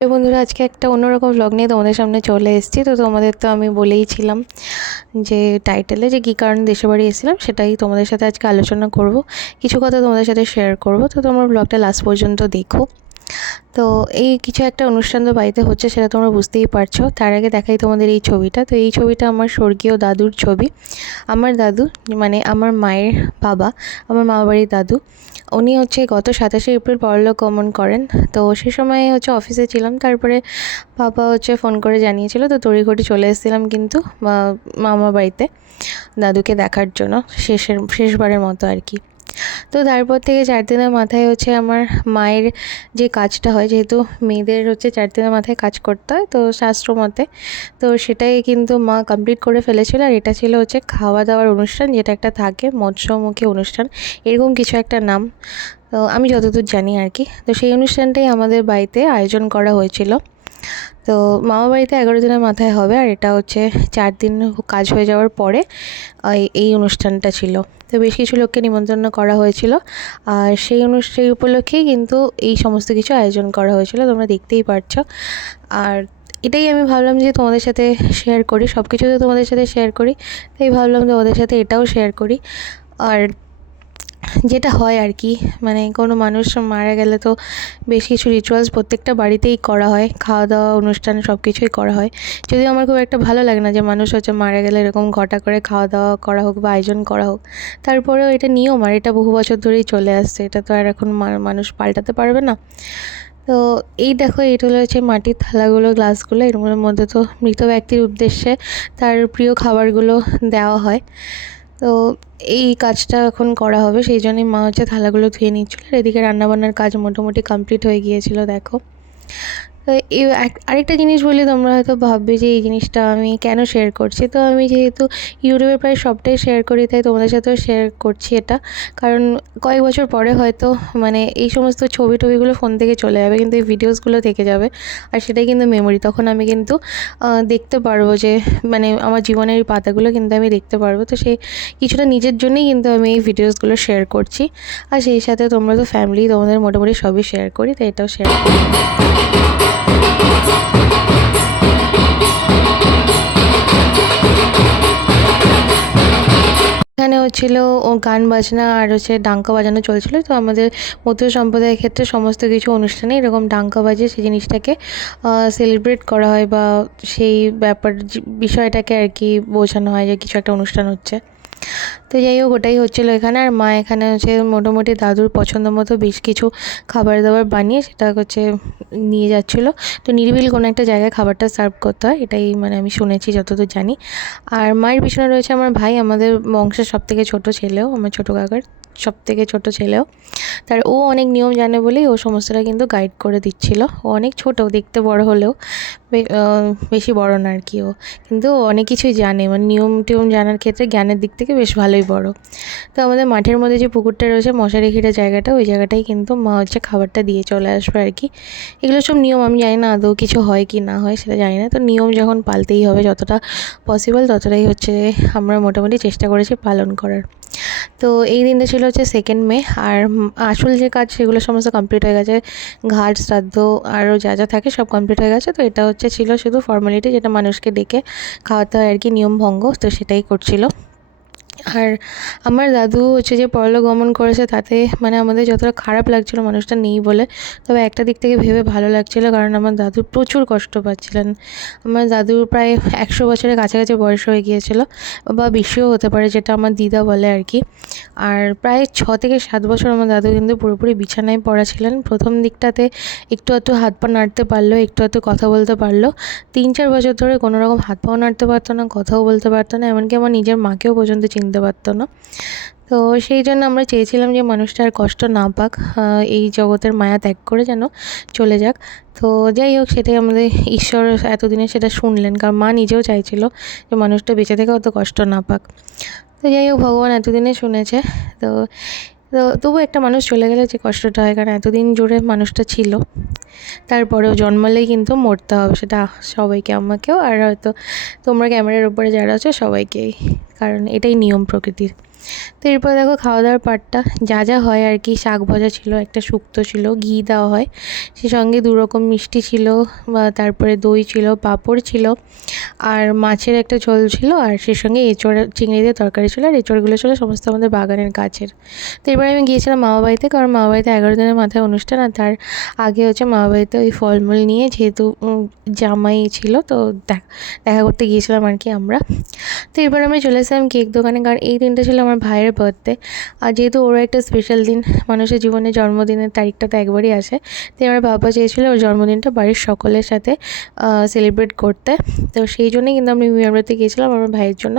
তো বন্ধুরা, আজকে একটা অন্যরকম ব্লগ নিয়ে তোমাদের সামনে চলে এসেছি। তো তোমাদের তো আমি বলেইছিলাম যে টাইটেলে যে কী কারণে দেশের বাড়ি এসেছিলাম সেটাই তোমাদের সাথে আজকে আলোচনা করব, কিছু কথা তোমাদের সাথে শেয়ার করব। তো তোমরা ব্লগটা লাস্ট পর্যন্ত দেখো। তো এই কিছু একটা অনুষ্ঠান তো বাড়িতে হচ্ছে, সেটা তোমরা বুঝতেই পারছো। তার আগে দেখাই তোমাদের এই ছবিটা। তো এই ছবিটা আমার স্বর্গীয় দাদুর ছবি। আমার দাদু মানে আমার মায়ের বাবা, আমার মামাবাড়ির দাদু, উনি হচ্ছে গত 27শে এপ্রিল পরলোক গমন করেন। তো সে সময় হচ্ছে অফিসে ছিলাম, তারপরে বাবা হচ্ছে ফোন করে জানিয়েছিল, তো তড়িঘড়ি চলে এসেছিলাম কিন্তু মামা বাড়িতে দাদুকে দেখার জন্য, শেষবারের মতো আর কি। তো তারপর থেকে 4 দিনের মাথায় হচ্ছে আমার মায়ের যে কাজটা হয়, যেহেতু মেয়েদের হচ্ছে 4 দিনের মাথায় কাজ করতে হয় তো শাস্ত্র মতে, তো সেটাই কিন্তু মা কমপ্লিট করে ফেলেছিল। আর এটা ছিল হচ্ছে খাওয়া দাওয়ার অনুষ্ঠান, যেটা একটা থাকে মৎস্যমুখী অনুষ্ঠান, এরকম কিছু একটা নাম, তো আমি যতদূর জানি আর কি। তো সেই অনুষ্ঠানটাই আমাদের বাড়িতে আয়োজন করা হয়েছিল। তো মামা বাড়িতে 11 দিনের মাথায় হবে, আর এটা হচ্ছে 4 দিন কাজ হয়ে যাওয়ার পরে এই অনুষ্ঠানটা ছিল। তো বেশ কিছু লোককে নিমন্ত্রণ করা হয়েছিল, আর সেই উপলক্ষেই কিন্তু এই সমস্ত কিছু আয়োজন করা হয়েছিল, তোমরা দেখতেই পারছো। আর এটাই আমি ভাবলাম যে তোমাদের সাথে শেয়ার করি, সব কিছু তো তোমাদের সাথে শেয়ার করি, তাই ভাবলাম তোমাদের সাথে এটাও শেয়ার করি। আর যেটা হয় আর কি, মানে কোনো মানুষ মারা গেলে তো বেশ কিছু রিচুয়ালস প্রত্যেকটা বাড়িতেই করা হয়, খাওয়া দাওয়া অনুষ্ঠান সব কিছুই করা হয়। যদিও আমার খুব একটা ভালো লাগে না যে মানুষ হচ্ছে মারা গেলে এরকম ঘটা করে খাওয়া দাওয়া করা হোক বা আয়োজন করা হোক, তারপরেও এটা নিয়ম, আর এটা বহু বছর ধরেই চলে আসছে, এটা তো আর এখন মানুষ পাল্টাতে পারবে না। তো এই দেখো, এটা হচ্ছে মাটির থালাগুলো, গ্লাসগুলো, এগুলোর মধ্যে তো মৃত ব্যক্তির উদ্দেশ্যে তার প্রিয় খাবারগুলো দেওয়া হয়। তো এই কাজটা এখন করা হবে, সেই জন্যই মা হচ্ছে থালাগুলো ধুয়ে নিচ্ছিল, আর এদিকে রান্নাবান্নার কাজ মোটামুটি কমপ্লিট হয়ে গিয়েছিল দেখো। তো আরেকটা জিনিস বলি, তোমরা হয়তো ভাববে যে এই জিনিসটা আমি কেন শেয়ার করছি। তো আমি যেহেতু ইউটিউবে প্রায় সবটাই শেয়ার করি, তাই তোমাদের সাথেও শেয়ার করছি এটা। কারণ কয়েক বছর পরে হয়তো মানে এই সমস্ত ছবি টবিগুলো ফোন থেকে চলে যাবে, কিন্তু এই ভিডিওসগুলো থেকে যাবে, আর সেটাই কিন্তু মেমোরি। তখন আমি কিন্তু দেখতে পারবো যে মানে আমার জীবনের এই পাতাগুলো কিন্তু আমি দেখতে পারবো। তো সেই কিছুটা নিজের জন্যই কিন্তু আমি এই ভিডিওসগুলো শেয়ার করছি। আর সেই সাথে তোমরা তো ফ্যামিলি, তোমাদের মোটামুটি সবই শেয়ার করি, তাই এটাও শেয়ার করি। এখানে হচ্ছিল ও গান বাজনা আর হচ্ছে ডাঙ্কা বাজানো চলছিল। তো আমাদের মধ্য সম্প্রদায়ের ক্ষেত্রে সমস্ত কিছু অনুষ্ঠানে এরকম ডাঙ্কা বাজে, সেই জিনিসটাকে সেলিব্রেট করা হয়, বা সেই বিষয়টাকে আর কি বোঝানো হয় যে কিছু একটা অনুষ্ঠান হচ্ছে। তো যাই হোক, ওটাই হচ্ছিলো এখানে। আর মা এখানে হচ্ছে মোটামুটি দাদুর পছন্দ মতো বেশ কিছু খাবার দাবার বানিয়ে সেটা হচ্ছে নিয়ে যাচ্ছিলো। তো নিরিবিল কোনো একটা জায়গায় খাবারটা সার্ভ করতে হয়, এটাই মানে আমি শুনেছি যতদূর জানি। আর মায়ের পিছনে রয়েছে আমার ভাই, আমাদের বংশের সবথেকে ছোট ছেলেও, আমার ছোটো কাকার সবথেকে ছোট ছেলেও। তার ও অনেক নিয়ম জানে বলেই ও সমস্তটা কিন্তু গাইড করে দিচ্ছিল। ও অনেক ছোট, দেখতে বড় হলেও বেশি বড় না আর কি ও, কিন্তু ও অনেক কিছুই জানে, মানে নিয়ম টিয়ম জানার ক্ষেত্রে জ্ঞানের দিক থেকে বেশ ভালোই বড়। তো আমাদের মাঠের মধ্যে যে পুকুরটা রয়েছে, মশারি ঘিরে জায়গাটা, ওই জায়গাটাই কিন্তু মা হচ্ছে খাবারটা দিয়ে চলে আসবে আর কি। এগুলো সব নিয়ম, আমি জানি না আদৌ কিছু হয় কি না হয় সেটা জানি না। তো নিয়ম যখন পালতেই হবে, যতটা পসিবল ততটাই হচ্ছে আমরা মোটামুটি চেষ্টা করেছি পালন করার। তো এই দিনটা ছিল হচ্ছে 2nd মে। আর আসল যে কাজ সেগুলো সমস্ত কমপ্লিট হয়ে গেছে, ঘাট শ্রাদ্ধ আরও যা যা থাকে সব কমপ্লিট হয়ে গেছে। তো এটা হচ্ছে ছিল শুধু ফর্মালিটি, যেটা মানুষকে ডেকে খাওয়াতে হয় আর কি, নিয়ম ভঙ্গ, তো সেটাই করছিল। আর আমার দাদু হচ্ছে যে পরলোক গমন করেছে, তাতে মানে আমাদের যতটা খারাপ লাগছিল মানুষটা নেই বলে, তবে একটা দিক থেকে ভেবে ভালো লাগছিল, কারণ আমার দাদু প্রচুর কষ্ট পাচ্ছিলেন। আমার দাদুর প্রায় 100 বছরের কাছাকাছি বয়স হয়ে গিয়েছিল, বা বেশিও হতে পারে, যেটা আমার দিদা বলে আর কি। আর প্রায় 6 থেকে 7 বছর আমার দাদু কিন্তু পুরোপুরি বিছানায় পড়া ছিলেন। প্রথম দিকটাতে একটু আধটু হাত পা নাড়তে পারলো, একটু আধটু কথা বলতে পারলো। 3-4 বছর ধরে কোনো রকম হাত পাও নাড়তে পারতো না, কথাও বলতে পারতো না, এমনকি আমার নিজের মাকেও পর্যন্ত চিনতে পারতো না। তো সেই জন্য আমরা চেয়েছিলাম যে মানুষটা আর কষ্ট না পাক, এই জগতের মায়া ত্যাগ করে যেন চলে যাক। তো যাই হোক, সেটাই আমাদের ঈশ্বর এতদিনে সেটা শুনলেন, কারণ মা নিজেও চাইছিল যে মানুষটা বেঁচে থেকে অত কষ্ট না পাক। তো যাই হোক, ভগবান এতদিনে শুনেছে। তো তো তবু একটা মানুষ চলে গেলে যে কষ্টটা হয়, কারণ এতদিন জুড়ে মানুষটা ছিল, তারপরেও জন্মালেই কিন্তু মরতে হবে, সেটা সবাইকে, আমাকেও, আর হয়তো তোমরা ক্যামেরার উপরে যারা আছো সবাইকেই, কারণ এটাই নিয়ম প্রকৃতির। তো এরপর দেখো খাওয়া দাওয়ার পার্টটা যা যা হয় আর কি, শাক ভাজা ছিল, একটা শুক্তো ছিল, ঘি দেওয়া হয়, সে সঙ্গে 2 রকম মিষ্টি ছিল, বা তারপরে দই ছিল, পাঁপড় ছিল, আর মাছের একটা ঝোল ছিল, আর সে সঙ্গে এঁচোড় চিংড়ি দিয়ে তরকারি ছিল। আর এঁচোড়গুলো ছিল সমস্ত আমাদের বাগানের গাছের। তো এবারে আমি গিয়েছিলাম মামা বাড়িতে, কারণ মামা বাড়িতে 11 দিনের মাথায় অনুষ্ঠান, আর তার আগে হচ্ছে মামা বাড়িতে ওই ফলমূল নিয়ে, যেহেতু জামাই ছিল তো দেখা করতে গিয়েছিলাম আর কি আমরা। তো এবার আমি চলে এসেছিলাম কেক দোকানে, কারণ এই দিনটা ছিল আমার ভাইয়ের বার্থডে, আর যেহেতু ওরও একটা স্পেশাল দিন, মানুষের জীবনে জন্মদিনের তারিখটা তো একবারই আসে। তো আমার বাবা চেয়েছিল ওর জন্মদিনটা বাড়ির সকলের সাথে সেলিব্রেট করতে। তো সেই জন্যই কিন্তু আমি মিয়ামরাতে গিয়েছিলাম আমার ভাইয়ের জন্য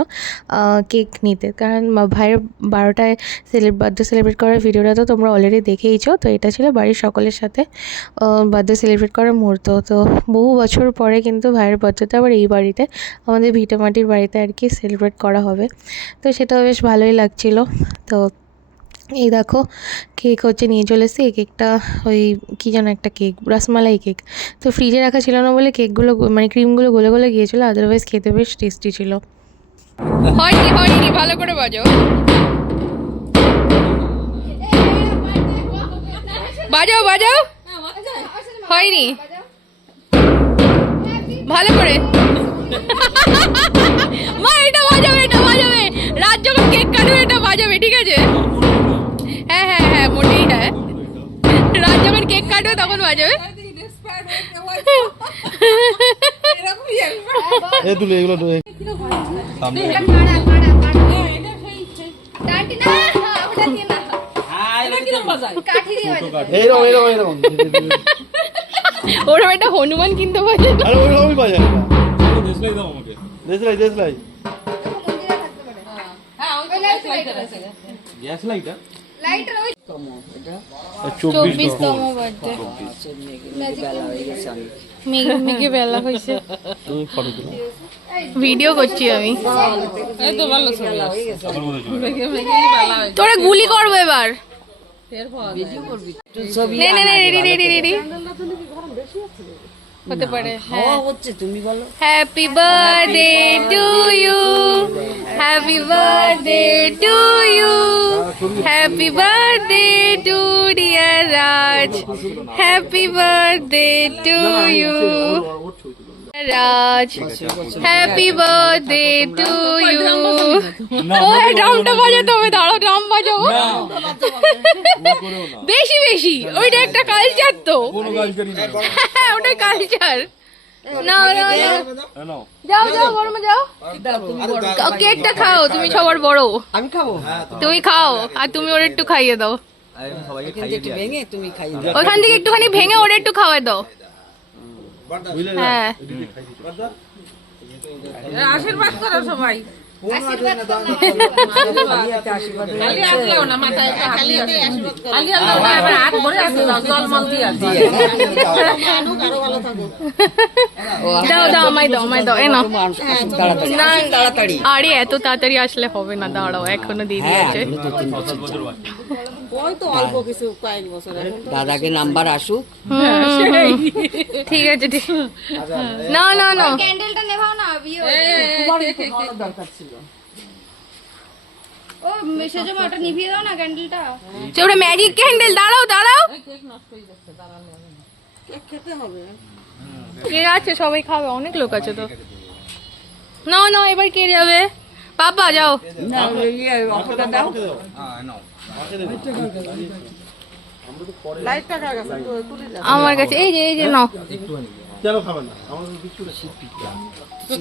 কেক নিতে, কারণ ভাইয়ের 12টায় বার্থডে সেলিব্রেট করার ভিডিওটা তো তোমরা অলরেডি দেখেইছো। তো এটা ছিল বাড়ির সকলের সাথে বার্থডে সেলিব্রেট করার মুহূর্ত। তো বহু বছর পরে কিন্তু ভাইয়ের বার্থডেটা আবার এই বাড়িতে, আমাদের ভিটেমাটির বাড়িতে আর কি সেলিব্রেট করা হবে। তো সেটাও বেশ ভালোই লাগছিল। তো এই দেখো কেক হচ্ছে নিয়ে চলে এসেছি। এই কেকটা ওই কী যেন একটা কেক, রসমালাই কেক। তো ফ্রিজে রাখা ছিল না বলে কেকগুলো মানে ক্রিমগুলো গলে গলে গিয়েছিলো, আদারওয়াইজ খেতে বেশ টেস্টি ছিল। হয়নি ভালো করে বাজাও বাজাও বাজাও, হয়নি ভালো করে। মা এটা বাজাবে, এটা বাজাবে, রাত যখন কেক কাটবে এটা বাজাবে, ঠিক আছে? হ্যাঁ হ্যাঁ হ্যাঁ মোটেই হ্যাঁ, রাত যখন কেক কাটবে তখন বাজাবে। ওরকম একটা হনুমান কিনতে পারে। বেলা হয়েছে, ভিডিও করছি আমি। তোরা গুলি করবো এবার। হতে পারে। Happy birthday to you, happy birthday to you, happy birthday to dear Raj, happy birthday to you Raj, happy birthday to you. ও ড্রামটা বাজাতে হবে, দাঁড়াও ড্রাম বাজাবো বেশি বেশি, ওইটা একটা কালচার তো, হ্যাঁ ওটাই কালচার। নাও নাও নাও, যাও যাও বড়মা যাও, কেকটা খাও, তুমি সবার বড়। আমি খাবো, তুমি খাও, আর তুমি ওর একটু খাইয়ে দাও, ওইখান থেকে একটুখানি ভেঙে ওর একটু খাওয়াই দাও। হ্যাঁ আশীর্বাদ করো সবাই। দাও দাও, আমায় দাও, আমায় দাও, এনো। আরে এত তাড়াতাড়ি আসলে হবে না, দাঁড়াও এখনো দেরি আছে। দাদাকে নাম্বার আসুক, ঠিক আছে ঠিক। না না না, ক্যান্ডেলটা নেভাও না, দরকার ছিল। ও সেজন্য ওটা নিভিয়ে দাও না ক্যান্ডেলটা, ওটা ম্যাজিক ক্যান্ডেল। দাঁড়াও দাঁড়াও, খেতে হবে। কে আছে? সবাই খাবে, অনেক লোক আছে তো। না না, এবার কে যাবে? পাপা যাও। আমার কাছে এই যে, এই যে নাও।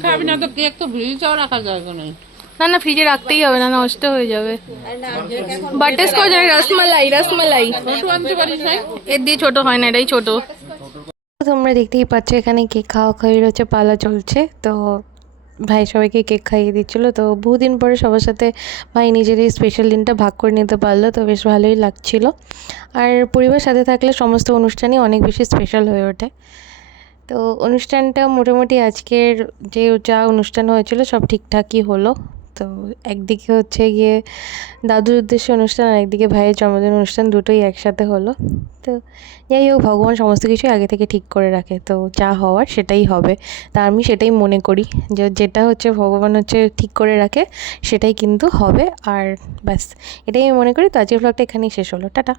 খাবি না তো কেক, তো ফ্রিজেও রাখা যাবে না। না না, ফ্রিজে রাখতেই হবে, না নষ্ট হয়ে যাবে। বাটারস্কচ আর রসমালাই, রসমালাই এর দিয়ে ছোট হয় না, এটাই ছোট। তোমরা দেখতেই পাচ্ছ এখানে কেক খাওয়া খাওয়ির হচ্ছে পালা চলছে। তো ভাই সবাইকে কেক খাইয়ে দিচ্ছিলো। তো বহুদিন পরে সবার সাথে ভাই নিজের এই স্পেশাল দিনটা ভাগ করে নিতে পারলো, তো বেশ ভালোই লাগছিল। আর পরিবার সাথে থাকলে সমস্ত অনুষ্ঠানই অনেক বেশি স্পেশাল হয়ে ওঠে। তো অনুষ্ঠানটা মোটামুটি আজকের যা অনুষ্ঠান হয়েছিল সব ঠিকঠাকই হলো। তো একদিকে হচ্ছে গিয়ে দাদুর উদ্দেশ্যে অনুষ্ঠান আর একদিকে ভাইয়ের জন্মদিন অনুষ্ঠান, দুটোই একসাথে হলো। তো যাই হোক, ভগবান সমস্ত কিছু আগে থেকে ঠিক করে রাখে, তো যা হওয়ার সেটাই হবে। তা আমি সেটাই মনে করি যে যেটা হচ্ছে ভগবান হচ্ছে ঠিক করে রাখে সেটাই কিন্তু হবে। আর ব্যাস, এটাই আমি মনে করি। তো আজকের ব্লগটা এখানেই শেষ হলো, টাটা।